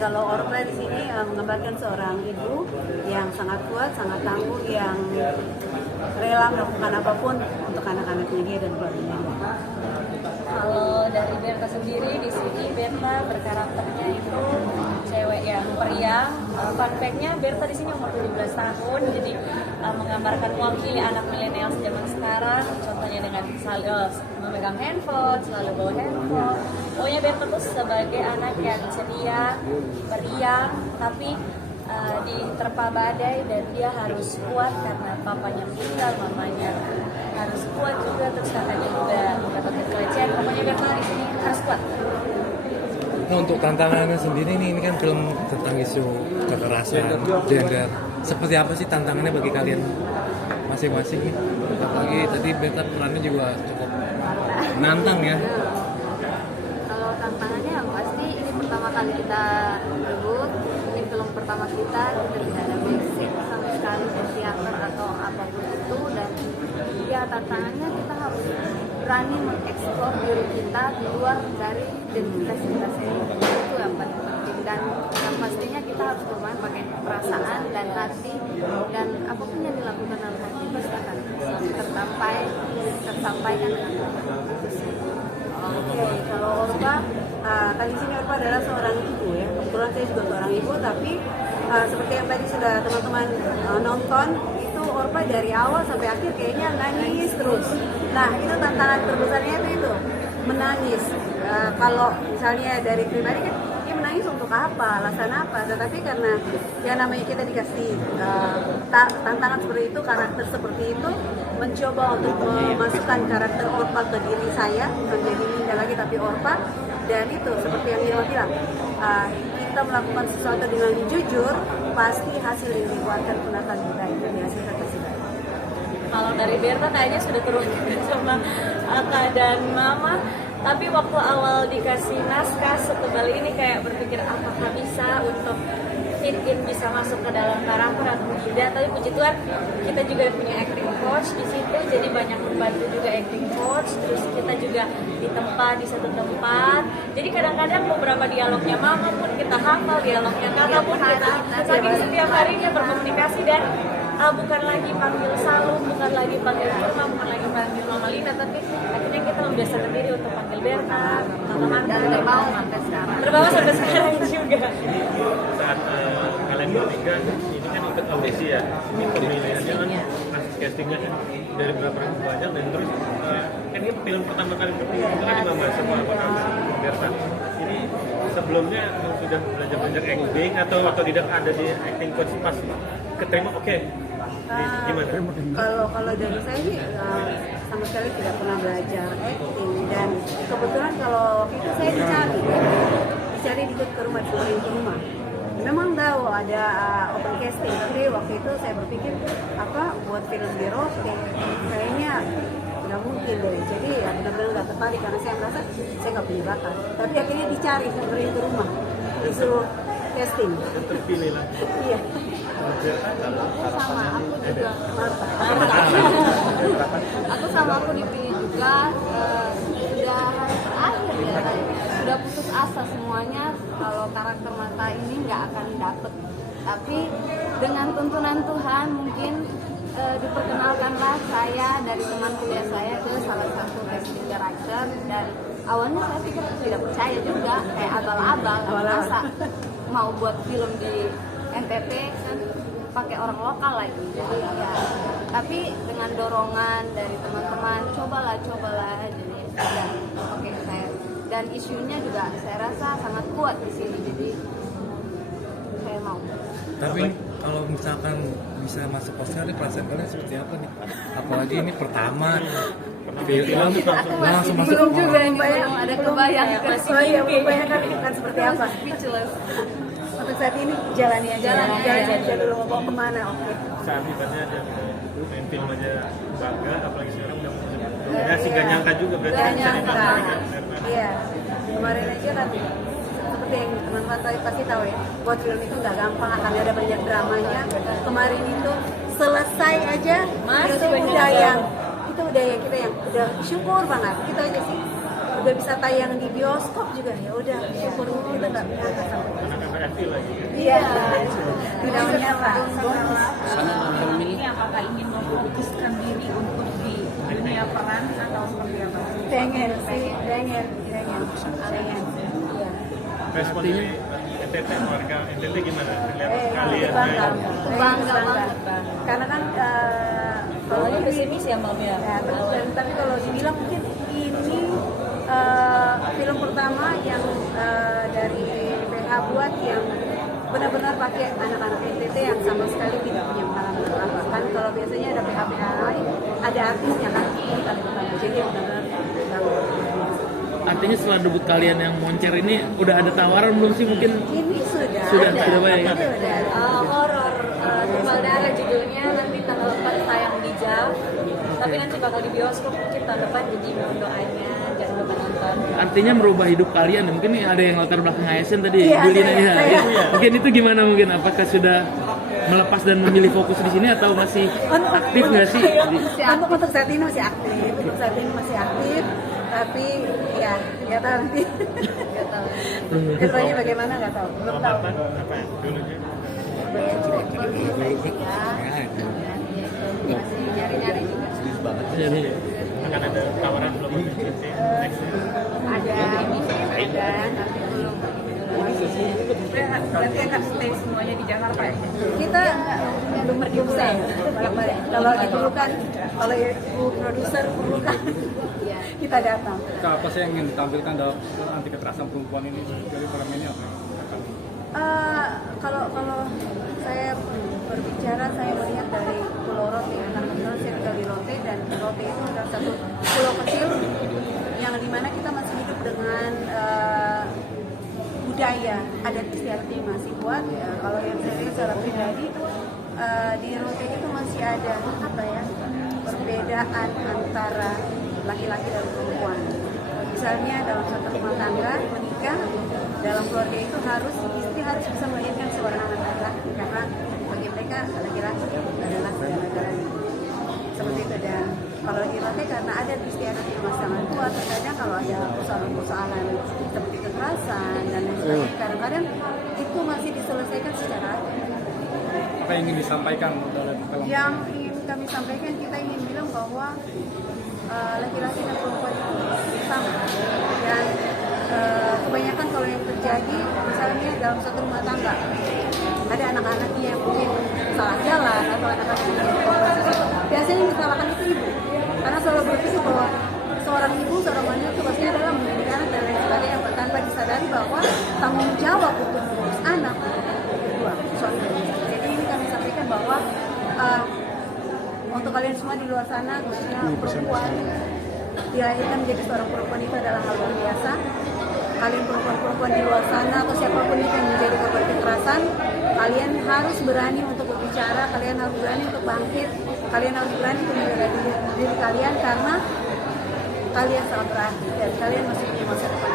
kalau Orpla di sini menggambarkan seorang ibu yang sangat kuat, sangat tangguh, yang rela melakukan apapun untuk anak-anaknya dia dan keluarganya dia. Kalau dari Berta sendiri, di sini Berta berkarakternya itu cewek yang periang. Fun fact-nya, Berta di sini umur 17 tahun, jadi menggambarkan mewakili anak milenial zaman sekarang. Contohnya dengan memegang handphone, selalu bawa handphone. Pokoknya Berta tuh sebagai anak yang ceria, periang, tapi diterpa badai, dan dia harus kuat karena papanya meninggal, mamanya harus kuat juga, terus kakaknya juga mendapatkan pelecehan. Pokoknya Berta di sini harus kuat. Nah, untuk tantangannya sendiri nih, ini kan film tentang isu kekerasan gender. Seperti apa sih tantangannya bagi kalian masing-masing nih? Apalagi tadi Berta perannya juga cukup menantang ya. Kalau tantangannya pasti ini pertama kali kita debut, ini film pertama kita tidak ada basic sama sekali di teater atau apapun itu, dan ya tantangannya kita harus berani mengeksplor diri kita di luar dari identitas kita sendiri. Itu yang paling penting, dan yang pastinya kita harus bermain pakai perasaan dan hati, dan apapun yang dilakukan dalam hati pasti akan tersampaikan dengan Oke, kalau Orpa, kan di sini Orpa adalah seorang ibu ya. Kebetulan saya juga seorang ibu, tapi seperti yang tadi sudah teman-teman nonton, itu Orpa dari awal sampai akhir kayaknya nangis terus. Nah, itu tantangan terbesarnya itu menangis. Kalau misalnya dari pribadi kan dia menangis untuk apa, alasan apa, tetapi karena ya namanya kita dikasih tantangan seperti itu, karakter seperti itu, mencoba untuk memasukkan karakter Orpa ke diri saya, menjadi Linda lagi tapi Orpa. Dan itu seperti yang Irma bilang, kita melakukan sesuatu dengan jujur, pasti hasil yang dibuatkan pun akan baik dan dihasilkan pasti baik. Kalau dari Berta kayaknya sudah turun sama Aka dan Mama, tapi waktu awal dikasih naskah setebal ini kayak berpikir apakah bisa untuk fit in, bisa masuk ke dalam karakter atau tidak. Tapi puji Tuhan kita juga punya acting coach di situ, jadi banyak membantu juga acting coach. Terus kita juga ditempa di satu tempat, jadi kadang-kadang beberapa dialognya Mama pun kita hafal, dialognya Kakak pun kita saking setiap harinya berkomunikasi, dan bukan lagi panggil Salum, bukan lagi panggil Irma, bukan lagi panggil Mama Lina, tapi akhirnya kita membiasakan diri untuk panggil Berta, Mama dan terbawa sampai sekarang. Terbawa sampai sekarang juga. Saat kalian bertiga ini kan ikut audisi ya, ini pemilihannya kan castingnya kan dari berapa banyak, dan terus kan ini film pertama kali itu kan di Mama sama Berta. Ini sebelumnya sudah belajar banyak acting atau tidak ada di acting coach pas keterima? Oke. Gimana? Kalau dari saya sih sama sekali tidak pernah belajar acting, dan kebetulan kalau waktu itu saya dicari ikut ke rumah, disuruhin ke rumah. Memang tahu ada open casting, jadi waktu itu saya berpikir buat film di Rote kayaknya nggak mungkin deh, jadi ya benar-benar nggak tertarik karena saya merasa saya nggak punya bakat. Tapi akhirnya dicari sampai ke rumah, disuruh casting. Terpilih lah. Iya. Sama aku juga aku sama aku dipilih juga, sudah akhir ya, sudah putus asa semuanya kalau karakter Mata ini nggak akan dapet, tapi dengan tuntunan Tuhan mungkin diperkenalkanlah saya dari teman kuliah saya ke salah satu casting director, dan awalnya saya pikir tidak percaya juga, kayak abal-abal, masa mau buat film di NTT kan pakai orang lokal lagi, jadi ya, tapi dengan dorongan dari teman-teman, cobalah, jadi ya, oke saya, dan isunya juga saya rasa sangat kuat di sini, jadi saya mau. Tapi kalau misalkan bisa masuk Oscar, nih perasaan kalian seperti apa nih? Apalagi ini pertama film Aku masih langsung masuk. belum juga ini, belum ada kebayang. Oh iya, membayangkan kan seperti apa? Speechless. Untuk saat ini jalani aja dulu, mau bawa kemana? Oke. Saat ibaratnya ada main film aja bangga, apalagi sekarang udah ya sih gak nyangka juga berarti Gak bisa nyangka. dipamerkan. Iya. Kemarin aja kan seperti yang teman-teman pasti tahu ya, buat film itu nggak gampang, akan ada banyak dramanya. Kemarin itu selesai aja, Masih itu banyak udah drama. yang kita yang udah syukur banget. Kita aja sih udah bisa tayang di bioskop juga, ya udah syukur, kita nggak nyangka sampai. Anak-anak FI lagi. Iya, tidak menyerah. Ini apakah ingin memfokuskan diri untuk di dunia peran atau seperti apa? Pengen sih, pengen. Respon dari NTT, warga NTT gimana? Lihat kalian Bangga banget. karena kan Awalnya pesimis ya Mam ya. ya, terus tapi kalau dibilang mungkin ini film pertama yang dari PH buat yang benar-benar pakai anak-anak NTT yang sama sekali tidak punya pengalaman apa kan kalau biasanya ada PH lain ada artisnya kan ini kali pertama jadi benar-benar Artinya setelah debut kalian yang Moncer ini udah ada tawaran belum sih mungkin? ini sudah Sudah banyak ya? ini udah ada. Horor Tumpal Darah judulnya, nanti tanggal 4 tayang di JAV. Tapi nanti bakal di bioskop mungkin tahun depan, jadi mohon doanya jangan lupa nonton. Artinya merubah hidup kalian ya? Mungkin nih ada yang latar belakang ASN tadi, Iya, Julina ya. saya. Mungkin itu gimana mungkin? Apakah sudah melepas dan memilih fokus di sini atau masih aktif nggak sih? Untuk saat ini masih aktif, tapi ya nggak tahu nanti. Kedepannya bagaimana nggak tahu, belum tahu. apa ya? Dulunya Masih nyari-nyari juga. Jadi, akan ada tawaran belum NTT next. Ada tapi belum. Berarti akan stay semuanya di Jakarta ya? Kita belum berdiusa kalau diperlukan, kalau ibu produser perlukan, kita datang. Apa sih yang ingin ditampilkan dalam anti kekerasan perempuan ini dari film ini apa? Kalau saya berbicara, saya melihat dari Pulau Rote, karena kebetulan saya tinggal di Rote dan Rote itu adalah satu pulau kecil yang dimana kita masih hidup dengan budaya adat istiadat yang masih kuat. Ya, kalau yang saya lihat secara pribadi di Rote itu masih ada apa ya perbedaan antara laki-laki dan perempuan. Misalnya dalam satu rumah tangga menikah, dalam keluarga itu istri harus bisa melahirkan seorang anak laki-laki karena bagi mereka laki-laki adalah segala-galanya. Seperti itu. Dan kalau di Rote karena ada istiadat yang masih sangat kuat, terkadang kalau ada persoalan-persoalan seperti kekerasan dan lain sebagainya, kadang-kadang itu masih diselesaikan secara adat. Apa yang ingin disampaikan dalam film? Yang ingin kami sampaikan, kita ingin bilang bahwa laki-laki dan perempuan itu sama, dan kebanyakan kalau yang terjadi misalnya dalam satu rumah tangga ada anak-anaknya yang mungkin salah jalan atau anak-anak yang korban sesuatu, biasanya yang disalahkan itu ibu, karena selalu berpikir bahwa seorang ibu, seorang wanita itu pasti adalah mendidik anak dan lain sebagainya, tanpa disadari bahwa tanggung jawab untuk mengurus anak berdua suami dan istri. Jadi ini kami sampaikan bahwa untuk kalian semua di luar sana, khususnya perempuan, dilahirkan menjadi seorang perempuan itu adalah hal luar biasa. Kalian perempuan-perempuan di luar sana atau siapapun itu yang menjadi korban kekerasan, kalian harus berani untuk berbicara, kalian harus berani untuk bangkit, kalian harus berani untuk menjaga diri kalian karena kalian sangat berarti dan kalian masih punya masa depan.